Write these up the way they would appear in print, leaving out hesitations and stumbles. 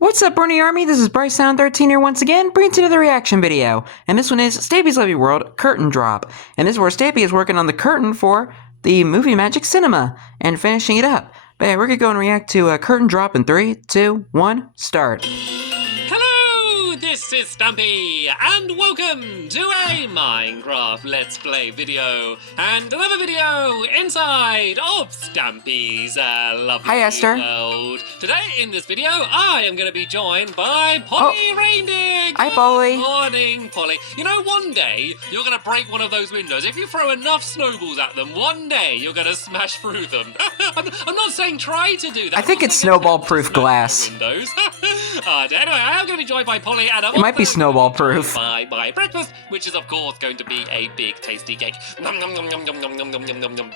What's up, Bernie Army? This is BryceAllen13 here once again, bringing you another reaction video. And this one is Stampy's Levy World Curtain Drop. And this is where Stampy is working on the curtain for the movie Magic Cinema and finishing it up. But yeah, we're gonna go and react to a curtain drop in 3, 2, 1, start. Hello, this is Stampy, and welcome to a Minecraft Let's Play video, and another video inside of Stampy's lovely Hi, Esther. world. Today, in this video, I am going to be joined by Polly Reindeer. Hi, Polly. Good morning, Polly. You know, one day, you're going to break one of those windows. If you throw enough snowballs at them, one day, you're going to smash through them. I'm not saying try to do that. I think it's snowball-proof glass. Windows. Anyway, I am going to be joined by Polly, and I'm It might be also snowball-proof. by my breakfast, which is of course going to be a big tasty cake. Nom nom nom nom nom nom nom nom nom nom nom.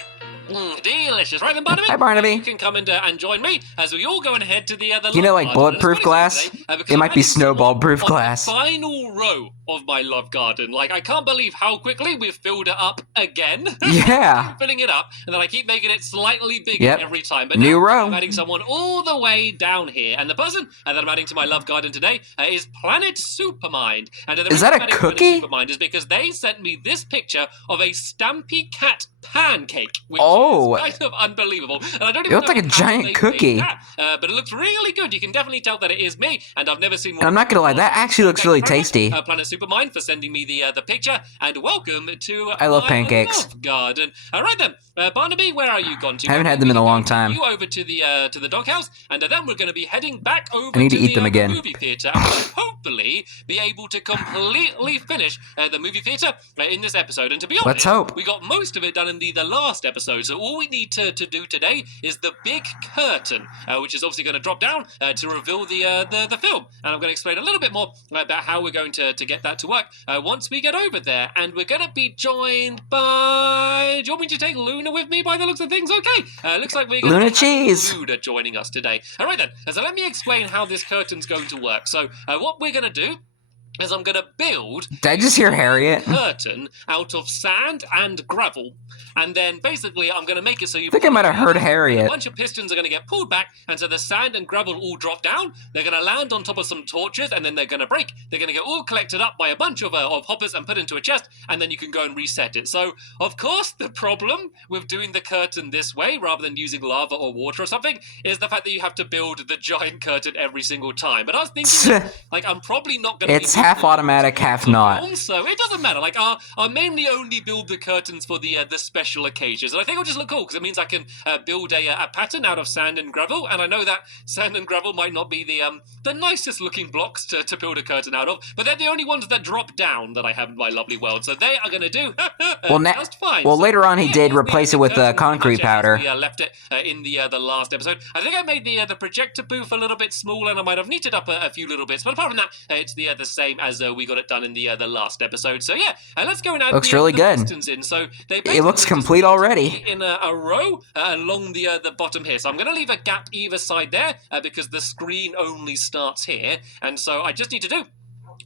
Delicious, right then, Barnaby? Hi, Barnaby. You can come and join me as we all go ahead to the You know, like love garden. bulletproof And it's funny glass? today, because It might I'm be actually snowball-proof on glass. The final row of my love garden. Like, I can't believe how quickly we've filled it up again. Yeah. I'm filling it up, and then I keep making it slightly bigger Yep. every time. But New now row. I'm adding someone all the way down here, and the person that I'm adding to my love garden today is Planet Supermind. And the Is that reason a I'm adding cookie? Planet Supermind is because they sent me this picture of a Stampy Cat pancake, which Oh. is kind of unbelievable. And I don't It even looks know like a how giant they made cookie. that, but it looks really good. You can definitely tell that it is me, and I've never seen one. And I'm not gonna lie, that actually looks really tasty. Planet Supermind for sending me the picture, and welcome to I love my pancakes. love garden. All right then, Barnaby, where are you gone to? I haven't had them in a long We're time. going to You over to the doghouse, and then we're going to be heading back over I need to to eat the, them again. the movie theater, and we'll hopefully be able to completely finish the movie theater in this episode. And to be honest, Let's hope. we got most of it done in the last episode. So all we need to do today is the big curtain, which is obviously going to drop down to reveal the film. And I'm going to explain a little bit more about how we're going to get that to work once we get over there. And we're going to be joined by... Do you want me to take Luna with me by the looks of things? Okay. Looks like we're going Luna to cheese. have Luna joining us today. All right then. So let me explain how this curtain's going to work. So what we're going to do is I'm going to build Did I just hear Harriet? curtain out of sand and gravel, and then basically I'm going to make it so you I think I might have heard a Harriet. bunch of pistons are going to get pulled back, and so the sand and gravel all drop down. They're going to land on top of some torches, and then they're going to break. They're going to get all collected up by a bunch of hoppers and put into a chest, and then you can go and reset it. So, of course, the problem with doing the curtain this way, rather than using lava or water or something, is the fact that you have to build the giant curtain every single time. But I was thinking, like, I'm probably not going to It's half automatic, half not. So it doesn't matter. Like, I mainly only build the curtains for the special occasions, and I think it'll just look cool because it means I can build a pattern out of sand and gravel. And I know that sand and gravel might not be the nicest looking blocks to build a curtain out of, but they're the only ones that drop down that I have in my lovely world. So they are going to do just fine. Well, So, later on he yeah, did here's replace the it with curtain concrete pretty much powder. as we left it in the last episode. I think I made the projector booth a little bit smaller, and I might have neated up a few little bits. But apart from that, it's the same as we got it done in the last episode. So yeah, let's go and add Looks really the good. pistons in. So they It looks basically complete just already. in a row along the bottom here. So I'm going to leave a gap either side there because the screen only starts here, and so I just need to do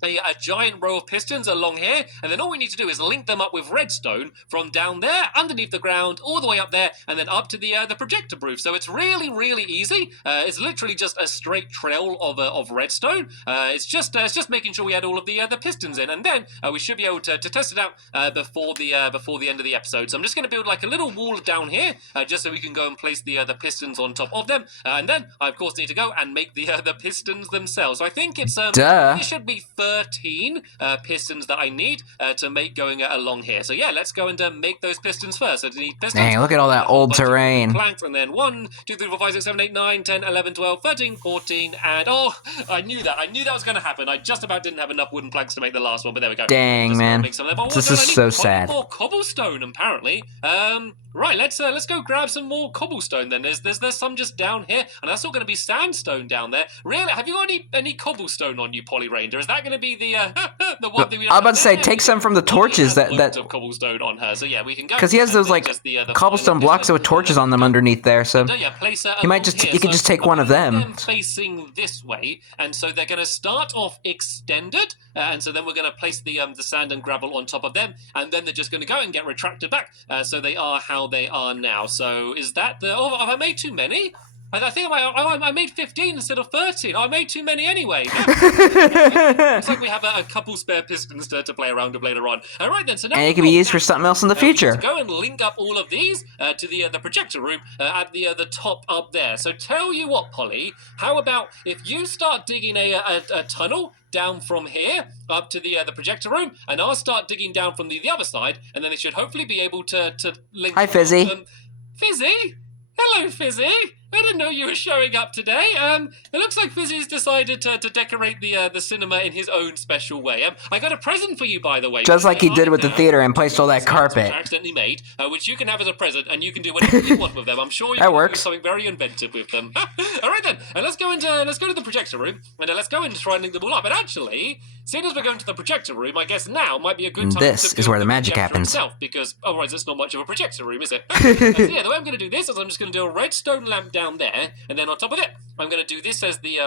a giant row of pistons along here, and then all we need to do is link them up with redstone from down there underneath the ground all the way up there and then up to the projector roof. So it's really easy. It's literally just a straight trail of redstone. It's just making sure we add all of the pistons in, and then we should be able to test it out before the end of the episode. So I'm just going to build like a little wall down here just so we can go and place the pistons on top of them, and then I of course need to go and make the pistons themselves. So I think it's it should be 13 pistons that I need to make going along here. So yeah, let's go and make those pistons first. So I need pistons. Dang, look at all that old terrain. Planks, and then 1, 2, 3, 4, 5, 6, 7, 8, 9, 10, 11, 12, 13, 14, and oh, I knew that was going to happen. I just about didn't have enough wooden planks to make the last one, but there we go. Dang, Just gotta man. make some of them. But This what is do I need? so I need sad. more cobblestone, apparently. Right, let's go grab some more cobblestone then. There's some just down here, and that's all going to be sandstone down there. Really? Have you got any cobblestone on you, Polly Reindeer? Is that going to be the the one that we? I'm about to say, take some from the torches that of cobblestone on her. So yeah, we can go. because he has those like just the cobblestone blocks with torches on them underneath there. So yeah, place he might just he could just take one of them. Facing this way, and so they're going to start off extended, and so then we're going to place the sand and gravel on top of them, and then they're just going to go and get retracted back, so they are how they are now. So is that the? Oh, have I made too many? I think I made 15 instead of 13. I made too many anyway. Looks like we have a couple spare pistons to play around with later on. All right then, so now And it can be used for something else in the future. we need to go and link up all of these to the projector room at the top up there. So tell you what, Polly, how about if you start digging a tunnel down from here up to the projector room, and I'll start digging down from the other side, and then it should hopefully be able to link. Hi, Fizzy. Fizzy? Hello, Fizzy. I didn't know you were showing up today. It looks like Fizzy's decided to decorate the cinema in his own special way. I got a present for you, by the way. Just like he did with the theater and placed all that carpet. Which I accidentally made, which you can have as a present, and you can do whatever you want with them. I'm sure you can do something very inventive with them. All right then, let's go to the projector room, and let's go and try and link them all up. And actually, seeing as we're going to the projector room, I guess now might be a good time. This is where the magic happens. Because otherwise, it's not much of a projector room, is it? So yeah, the way I'm going to do this is I'm just going to do a redstone lamp down there, and then on top of it, I'm going to do this as the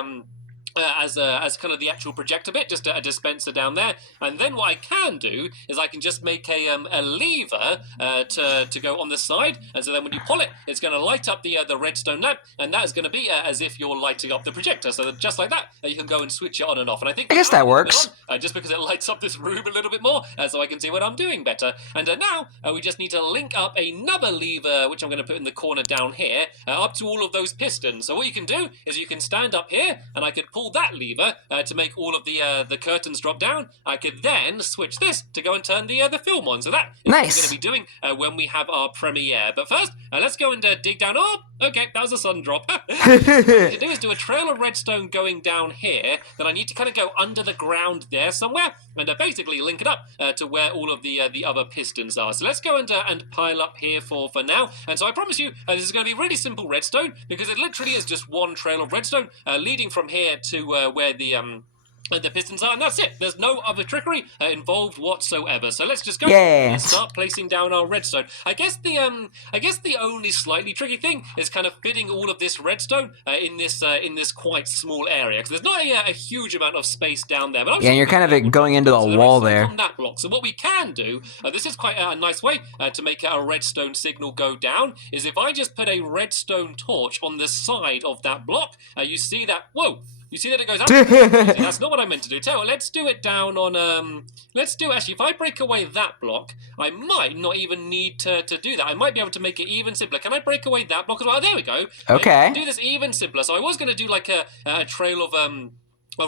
as kind of the actual projector bit, just a dispenser down there. And then what I can do is I can just make a lever to go on the side, and so then when you pull it, it's going to light up the redstone lamp, and that is going to be as if you're lighting up the projector. So that just like that, you can go and switch it on and off. And I guess that works. Just because it lights up this room a little bit more, so I can see what I'm doing better. And now we just need to link up another lever, which I'm going to put in the corner down here, up to all of those pistons. So what you can do is you can stand up here, and I could pull that lever to make all of the curtains drop down. I could then switch this to go and turn the film on. So that is what we're going to be doing when we have our premiere. But first, let's go and dig down. Oh, okay, that was a sudden drop. What I need to do is do a trail of redstone going down here. Then I need to kind of go under the ground there somewhere, and basically link it up to where all of the other pistons are. So let's go and pile up here for now. And so I promise you, this is going to be really simple redstone, because it literally is just one trail of redstone leading from here to where the pistons are, and that's it. There's no other trickery involved whatsoever. So let's just go and start placing down our redstone. I guess the only slightly tricky thing is kind of fitting all of this redstone in this quite small area, because there's not a huge amount of space down there. But yeah, you're kind of going into the wall there. On that block. So what we can do, this is quite a nice way to make a redstone signal go down, is if I just put a redstone torch on the side of that block, you see that, whoa, you see that it goes up? That's not what I meant to do. Let's do it down on, actually, if I break away that block, I might not even need to do that. I might be able to make it even simpler. Can I break away that block as well? There we go. Okay. Do this even simpler. So I was going to do like a trail of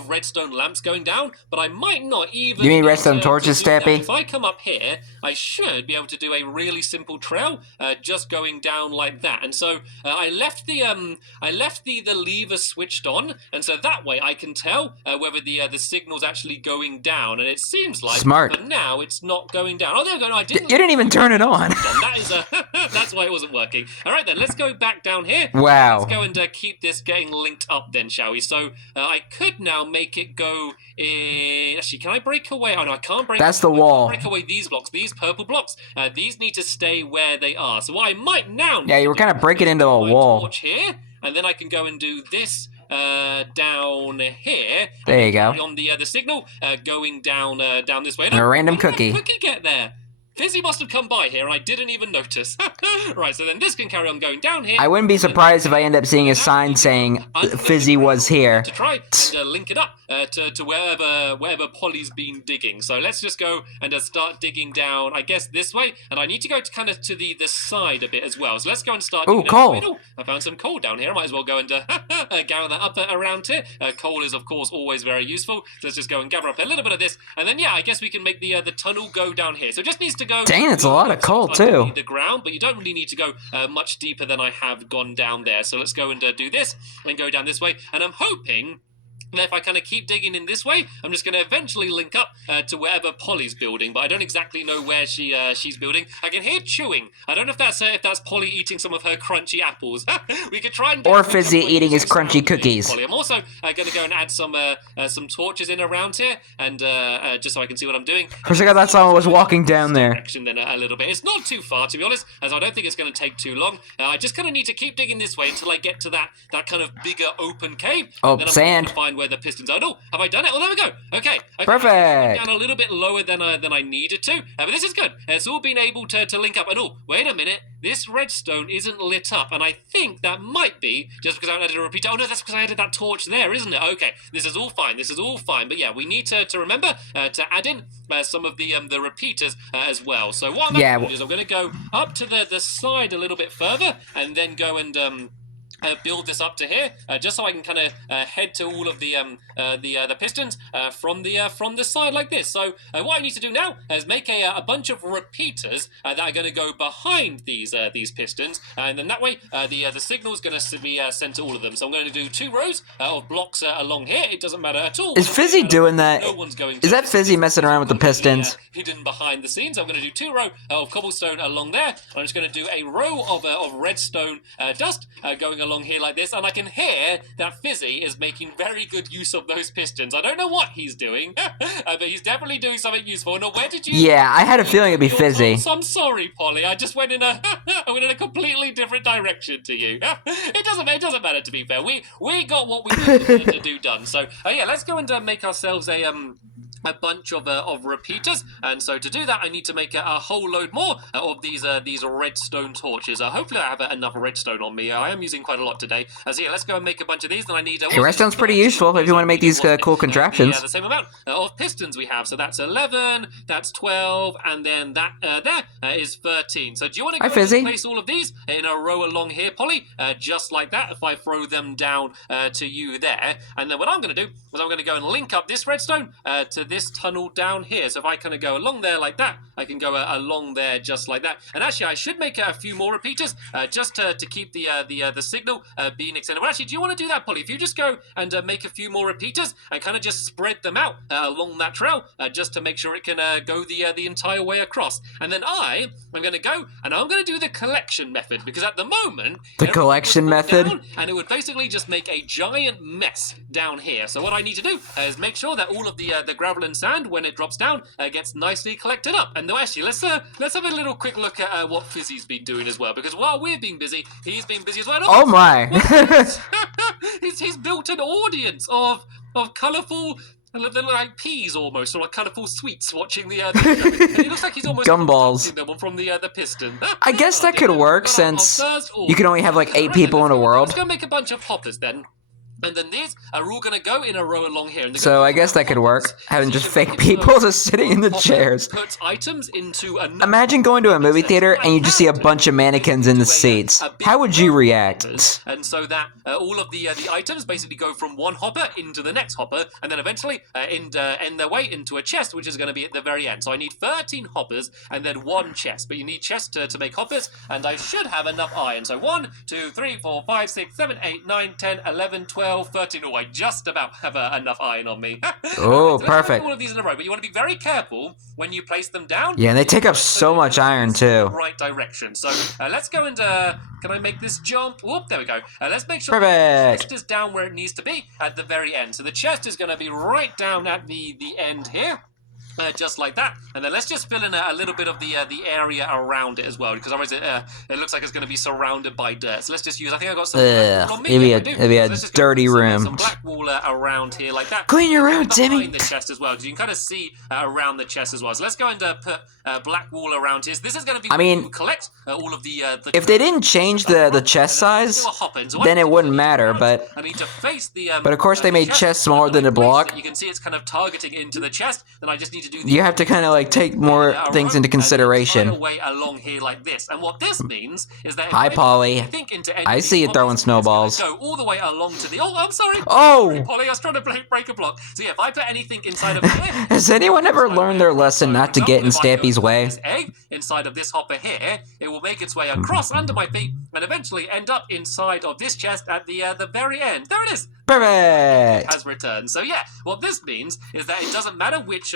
redstone lamps going down, but I might not even... You mean redstone torches, Stampy? If I come up here, I should be able to do a really simple trail, just going down like that. And so I left the lever switched on, and so that way I can tell whether the signal's actually going down. And it seems like smart. For now it's not going down. Oh, there we go. No, I didn't. You didn't even turn it on. That is that's why it wasn't working. All right then, let's go back down here. Wow. Let's go and keep this getting linked up then, shall we? So I could now make it go in... Actually, can I break away? Oh, no, I can't break... That's the wall. Break away these blocks, these purple blocks. These need to stay where they are. So what I might now... Yeah, you were kind of breaking into a wall. Torch here, and then I can go and do this down here. There you go. On the signal going down this way. And a random cookie. How did that cookie get there? Fizzy must have come by here and I didn't even notice. Right, so then this can carry on going down here. I wouldn't be surprised if I end up seeing a sign saying Fizzy was here. To try and link it up to wherever Polly's been digging. So let's just go and start digging down, I guess, this way. And I need to go to kind of to the side a bit as well. So let's go and start. Ooh, coal. Oh, I found some coal down here. I might as well go and gather that up around here. Coal is, of course, always very useful. So let's just go and gather up a little bit of this. And then, yeah, I guess we can make the tunnel go down here. So it just needs to go... Dang, it's a lot of coal, too. The ground, but you don't really need to go much deeper than I have gone down there. So let's go and do this and go down this way. And I'm hoping... And if I kind of keep digging in this way, I'm just going to eventually link up to wherever Polly's building, but I don't exactly know where she's building. I can hear chewing. I don't know if that's Polly eating some of her crunchy apples. We could try and... Or Fizzy eating his crunchy cookies. Polly. I'm also going to go and add some torches in around here, and just so I can see what I'm doing. For a second, I thought someone was walking down there. Then a little bit. It's not too far, to be honest, as I don't think it's going to take too long. I just kind of need to keep digging this way until I get to that kind of bigger open cave. Oh, then I'm sand. Find where the pistons are. Oh, have I done it? Oh, there we go. Okay. Perfect. Down a little bit lower than I needed to, but this is good. It's all been able to link up. And oh, wait a minute. This redstone isn't lit up, and I think that might be just because I added a repeater. Oh no, that's because I added that torch there, isn't it? Okay, this is all fine. This is all fine. But yeah, we need to remember to add in some of the repeaters as well. So what I'm going to do is I'm going to go up to the side a little bit further, and then go and build this up to here, just so I can kind of head to all of the pistons from the side like this. So what I need to do now is make a bunch of repeaters that are going to go behind these pistons, and then that way the signal is going to be sent to all of them. So I'm going to do 2 rows of blocks along here. It doesn't matter at all. Is Fizzy doing that? No one's going to. Is that Fizzy messing around with the pistons? Hidden behind the scenes. I'm going to do 2 rows of cobblestone along there. I'm just going to do a row of redstone dust going along here like this, and I can hear that Fizzy is making very good use of those pistons. I don't know what he's doing, but he's definitely doing something useful. Now, where did you? Yeah, I had a feeling it'd be Fizzy. I'm sorry, Polly. I just went in a a completely different direction to you. It doesn't matter, to be fair. We got what we needed to do done. So yeah, let's go and make ourselves a bunch of repeaters, and so to do that I need to make a whole load more of these redstone torches. Hopefully I have enough redstone on me. I am using quite a lot today. So yeah, let's go and make a bunch of these. Then I need hey, redstone's pretty useful if you want to make these cool contraptions. The same amount of pistons we have. So that's 11, that's 12, and then that there is 13. So do you want to go and place all of these in a row along here, Polly? Just like that, if I throw them down to you there. And then what I'm going to do is I'm going to go and link up this redstone to this tunnel down here. So if I kind of go along there like that, I can go along there just like that. And actually, I should make a few more repeaters just to keep the signal being extended. Well, actually, do you want to do that, Polly? If you just go and make a few more repeaters and kind of just spread them out along that trail, just to make sure it can go the entire way across. And then I'm going to go and I'm going to do the collection method, because at the moment the collection method, and it would basically just make a giant mess down here. So what I need to do is make sure that all of the gravel and sand, when it drops down, gets nicely collected up. And actually, let's have a little quick look at what Fizzy's been doing as well, because while we're being busy, he's been busy as well. Oh my! He's built an audience of colourful, like peas almost, or like colourful sweets watching the and it looks like he's almost gumballs them from the piston. I guess that could work, since you can only have like 8 people in a world. Let's go make a bunch of hoppers then. And then these are all going to go in a row along here. And so I guess that could work, having just fake people just sitting in the chairs. Put items into imagine going to a movie theater and you just see a bunch of mannequins in the seats. How would you react? And so that all of the items basically go from one hopper into the next hopper, and then eventually end their way into a chest, which is going to be at the very end. So I need 13 hoppers and then 1 chest. But you need chests to make hoppers, and I should have enough iron. So 1, 2, 3, 4, 5, 6, 7, 8, 9, 10, 11, 12, 13. Oh, I just about have enough iron on me. Oh, so perfect. All of these in a row, but you want to be very careful when you place them down. Yeah, and they take up so much iron too. Right direction. So let's go and can I make this jump? Whoop, there we go. Let's make sure perfect. The chest is down where it needs to be at the very end. So the chest is going to be right down at the end here. Just like that, and then let's just fill in a little bit of the area around it as well, because otherwise it looks like it's going to be surrounded by dirt. So let's just use. I think I got some. On me. It'd be a dirty room. Some black wool around here like that. Clean your room, Timmy. Behind the chest as well, because you can kind of see around the chest as well. So let's go and put black wool around here. So this is going to be. I mean, collect all of the if they didn't change the chest size, then it wouldn't matter. But I need to face the. But of course, they made chests smaller than a block. You can see it's kind of targeting into the chest. Then I just need to do. You have to kind of like take more things into consideration. Away along here like this, and what this means is that. Hi, Polly. I see you throwing snowballs. Go all the way along to the. Oh, I'm sorry. Oh, sorry, Polly, I was trying to break a block. So yeah, if I put anything inside of here. Has anyone ever learned their lesson not to get in Stampy's way? This egg inside of this hopper here, it will make its way across under my feet and eventually end up inside of this chest at the very end. There it is. Perfect. It has returned. So yeah, what this means is that it doesn't matter which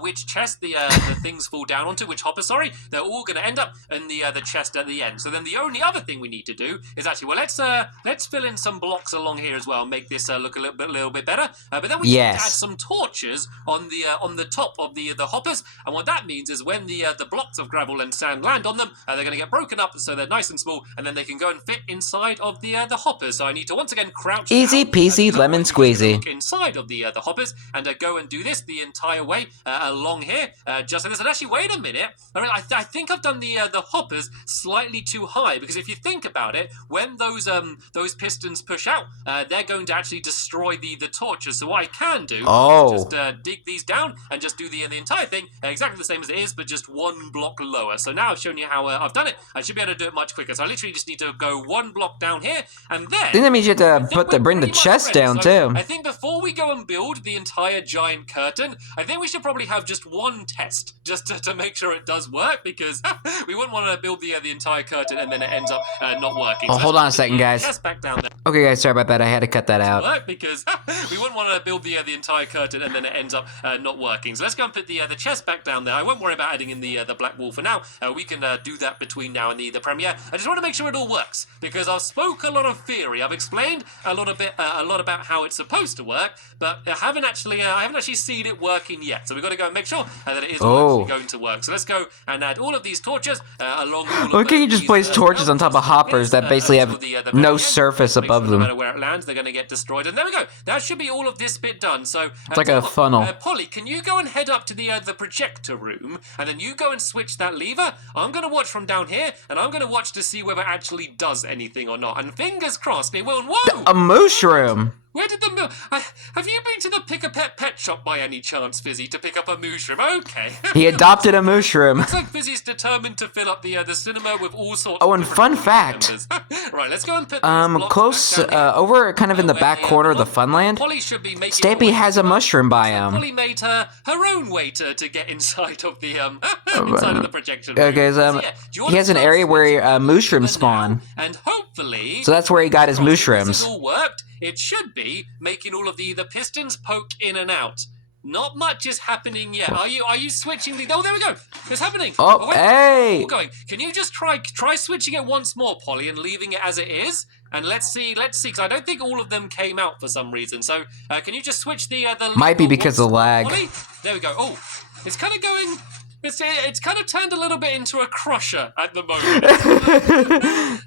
which chest the things fall down onto, which hopper, sorry, they're all going to end up in the chest at the end. So then the only other thing we need to do is actually, well, let's fill in some blocks along here as well and make this look a little bit better. But then we need to add some torches on the top of the hoppers, and what that means is when the blocks of gravel and sand land on them, they're going to get broken up so they're nice and small, and then they can go and fit inside of the hoppers. So I need to once again crouch Easy down, peasy lemon squeezy. look inside of the hoppers and go and do this the entire way along here, just like this. And actually, wait a minute. I think I've done the hoppers slightly too high, because if you think about it, when those pistons push out, they're going to actually destroy the torches. So what I can do is just dig these down and just do the entire thing exactly the same as it is, but just one block lower. So now I've shown you how I've done it. I should be able to do it much quicker. So I literally just need to go one block down here, and then I think that means you have to bring the chest down too. I think before we go and build the entire giant curtain, I think we should probably have just one test, just to make sure it does work, because we wouldn't want to build the entire curtain and then it ends up not working. Oh, So hold on a second, guys. Chest back down there. Okay, guys, sorry about that. I had to cut that out. Work, because we wouldn't want to build the entire curtain and then it ends up not working. So let's go and put the chest back down there. I won't worry about adding in the black wall for now. We can do that between now and the premiere. I just want to make sure it all works, because I've spoke a lot of theory. I've explained a lot about how it's supposed to work, but I haven't actually seen it working yet. So we've got to go and make sure that it is actually going to work. So let's go and add all of these torches along. Why can't you just place torches on top of hoppers that basically have no surface above them? No matter where it lands, they're going to get destroyed. And there we go. That should be all of this bit done. So it's like a funnel. Polly, can you go and head up to the projector room, and then you go and switch that lever? I'm going to watch from down here, and I'm going to watch to see whether it actually does anything or not. And fingers crossed it will. Whoa! A mushroom. Where did the have you been to the Pick-a-Pet pet shop by any chance, Fizzy, to pick up a mushroom? Okay. He adopted a mushroom. Looks like Fizzy's determined to fill up the cinema with all sorts. Oh, of and fun fact. Right, let's go and put these close over kind of in the back corner of the Funland, Polly should be making Stampy has a mushroom biome. Polly made her own way to get inside of the inside of the projection room. Okay, So, he has an area where mushrooms spawn. And hopefully, So that's where he got his this mushrooms. has all worked. It should be making all of the pistons poke in and out. Not much is happening yet. Are you switching the? Oh, there we go. It's happening. Oh, hey! All going. Can you just try switching it once more, Polly, and leaving it as it is? And let's see, because I don't think all of them came out for some reason. So can you just switch the Might be because of lag. Polly? There we go. Oh, it's kind of going. It's kind of turned a little bit into a crusher at the moment.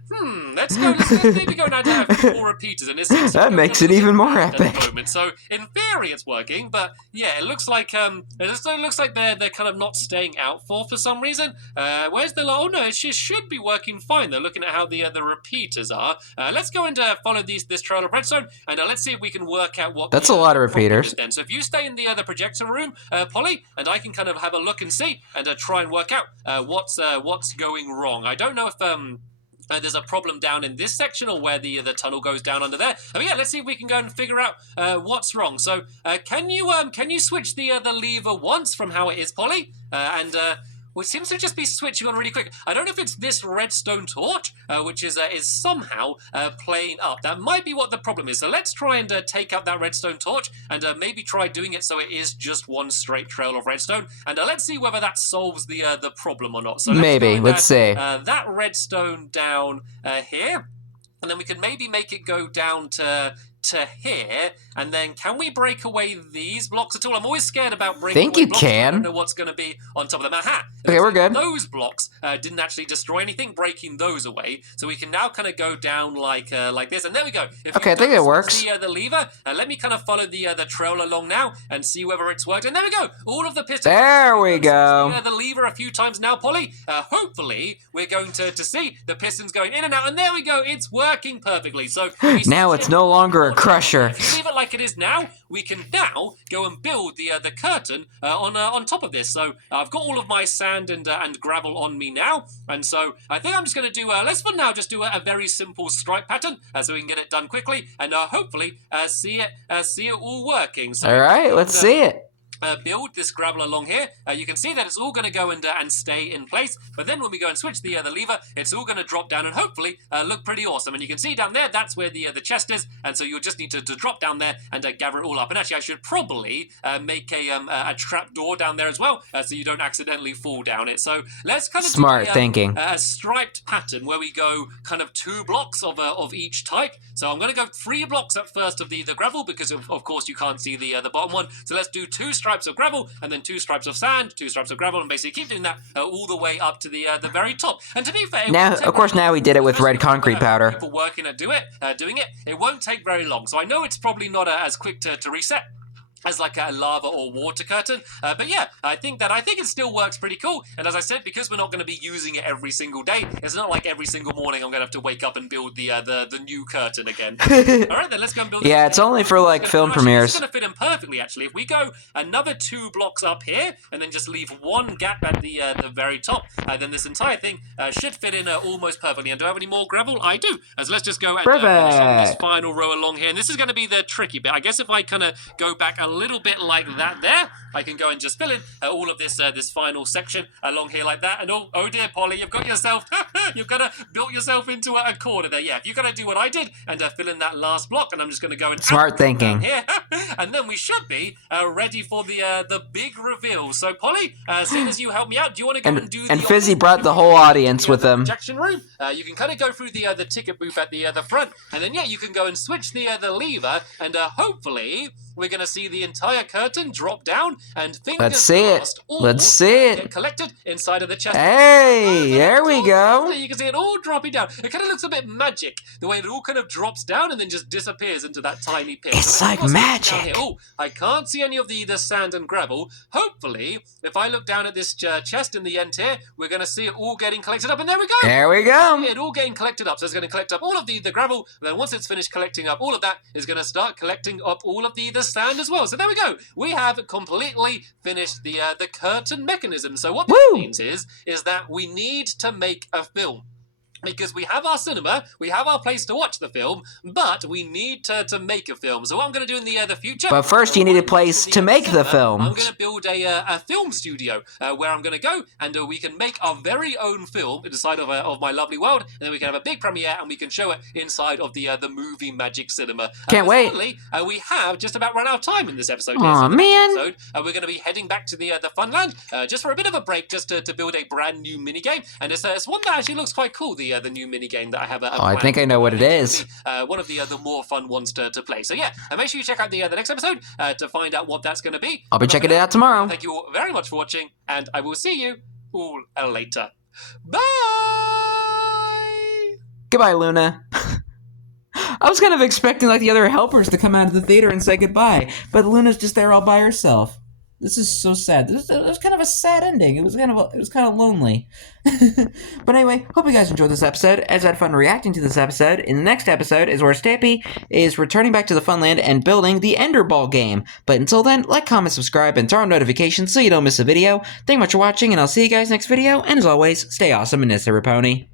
Let's maybe go and add a few more repeaters, and that makes it even more epic. At the moment. So in theory, it's working, but yeah, it looks like they're kind of not staying out for some reason. Where's the? Oh no, it should be working fine. They're looking at how the repeaters are. Let's go and follow this trail of redstone, and let's see if we can work out what. That's a lot of repeaters. Then, so if you stay in the projector room, Polly, and I can kind of have a look and see, and try and work out what's going wrong. I don't know if there's a problem down in this section, or where the tunnel goes down under there. But yeah, let's see if we can go and figure out what's wrong. So can you switch the lever once from how it is, Polly? Well, it seems to just be switching on really quick. I don't know if it's this redstone torch, which is somehow playing up. That might be what the problem is. So let's try and take out that redstone torch, and maybe try doing it so it is just one straight trail of redstone. And let's see whether that solves the problem or not. So let's see. That redstone down here, and then we can maybe make it go down to here, and then can we break away these blocks at all? I'm always scared about breaking away blocks. I don't know what's going to be on top of them. Aha! Okay, we're good. Those blocks didn't actually destroy anything, breaking those away. So we can now kind of go down like this, and there we go. Okay, I think it works. The lever. Let me kind of follow the trail along now and see whether it's worked. And there we go. All of the pistons. There we go. The lever a few times now, Polly. Hopefully, we're going to see the pistons going in and out. And there we go. It's working perfectly. So now it's no longer a crusher. If you leave it like it is now, we can now go and build the curtain on top of this. So I've got all of my sand and gravel on me now, and so I think I'm just going to do let's for now just do a very simple stripe pattern so we can get it done quickly, and hopefully see it all working. So all right, let's see it. build this gravel along here, you can see that it's all going to go and stay in place. But then when we go and switch the lever, it's all going to drop down and hopefully look pretty awesome. And you can see down there, that's where the chest is. And so you'll just need to drop down there and gather it all up. And actually, I should probably make a trap door down there as well, so you don't accidentally fall down it. So let's kind of Smart do thinking. a striped pattern where we go kind of 2 blocks of each type. So I'm going to go 3 blocks at first of the gravel because of course you can't see the bottom one. So let's do 2 stripes of gravel and then 2 stripes of sand, 2 stripes of gravel, and basically keep doing that all the way up to the very top. And to be fair, Now, of course, now we did it with red concrete powder. People working at doing it won't take very long. So I know it's probably not as quick to reset as like a lava or water curtain, but yeah, I think it still works pretty cool. And as I said, because we're not going to be using it every single day, it's not like every single morning I'm going to have to wake up and build the new curtain again. All right, then let's go and build. Yeah, it's only for like film premieres. It's going to fit in perfectly, actually. If we go another 2 blocks up here and then just leave 1 gap at the very top, then this entire thing should fit in almost perfectly. And do I have any more gravel? I do. So let's just go and finish on this final row along here. And this is going to be the tricky bit. I guess if I kind of go back a little bit like that there, I can go and just fill in all of this final section along here like that. And oh dear, Polly, you've got yourself built yourself into a corner there. Yeah, you've got to do what I did and fill in that last block. And I'm just going to go and smart thinking here, and then we should be ready for the big reveal. So Polly, seeing as you helped me out, do you want to go and do the? And Fizzy brought the whole audience with him. Projection room. You can kind of go through the ticket booth at the front, and then yeah, you can go and switch the lever, and hopefully we're going to see the entire curtain drop down, and fingers Let's see it. Let's see it. Get collected inside of the chest. Hey, there we go. You can see it all dropping down. It kind of looks a bit magic, the way it all kind of drops down and then just disappears into that tiny pit. It's like magic. Oh, I can't see any of the sand and gravel. Hopefully, if I look down at this chest in the end here, we're going to see it all getting collected up, and there we go. There we go. It all getting collected up. So it's going to collect up all of the gravel, and then once it's finished collecting up all of that, it's going to start collecting up all of the sand as well. So there we go. We have completely finished the curtain mechanism. So what this means is that we need to make a film. Because we have our cinema, we have our place to watch the film, but we need to make a film. So what I'm going to do in the future... But first you need a place to make the film. I'm going to build a film studio where I'm going to go and we can make our very own film inside of my lovely world, and then we can have a big premiere and we can show it inside of the movie Magic Cinema. Can't wait. We have just about run out of time in this episode. Aw, man. We're going to be heading back to the Funland just for a bit of a break, just to build a brand new minigame. And it's one that actually looks quite cool, the new minigame that I have. I think I know what it is. One of the more fun ones to play. So yeah, and make sure you check out the next episode to find out what that's going to be. I'll be checking it out tomorrow. Thank you all very much for watching, and I will see you all later. Bye! Goodbye, Luna. I was kind of expecting like the other helpers to come out of the theater and say goodbye, but Luna's just there all by herself. This is so sad. It was kind of a sad ending. It was kind of lonely. But anyway, hope you guys enjoyed this episode, as I had fun reacting to this episode. In the next episode is where Stampy is returning back to the Funland and building the Ender Ball game. But until then, like, comment, subscribe, and turn on notifications so you don't miss a video. Thank you much for watching, and I'll see you guys next video. And as always, stay awesome and Pony.